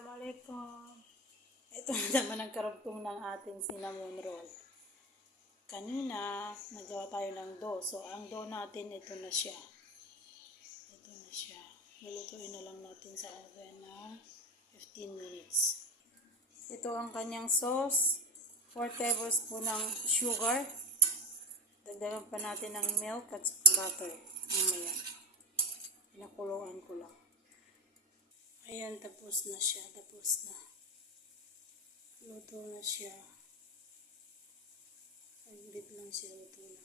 Assalamualaikum. Ito na naman ang karugtong ng ating cinnamon roll. Kanina, nagawa tayo ng dough. So, ang dough natin, ito na siya. Ito na siya. Lulutuin na lang natin sa oven na 15 minutes. Ito ang kanyang sauce. 4 tablespoon ng sugar. Dagdagan pa natin ng milk at butter. Mamaya. Pinakuluan ko lang. Ayan, tapos na siya. Tapos na. Luto na siya. Saglit lang siya. Luto na.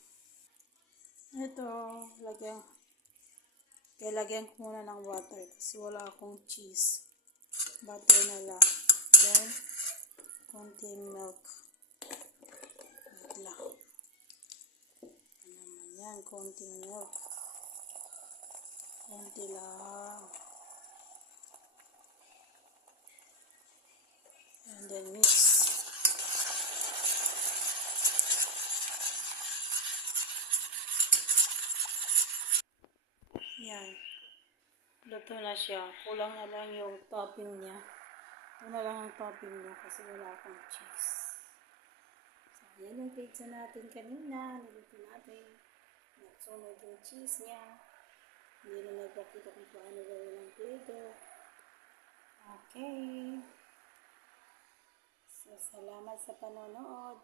Ito, lagyan ko muna ng butter kasi wala akong cheese. Butter na lang. Then, konting milk. Wait lang. Ano naman yan? Konting milk. Konti lang. And then mix. Yan. Luto na siya. Kulang na lang yung topping niya. Ito na lang ang topping niya kasi wala akong cheese. So, yan yung pizza natin kanina. Niluto natin. Nagsunod yung cheese niya. Hindi na nagpakita kung paano gawin ang play-doh. Okay. So, salamat sa panonood.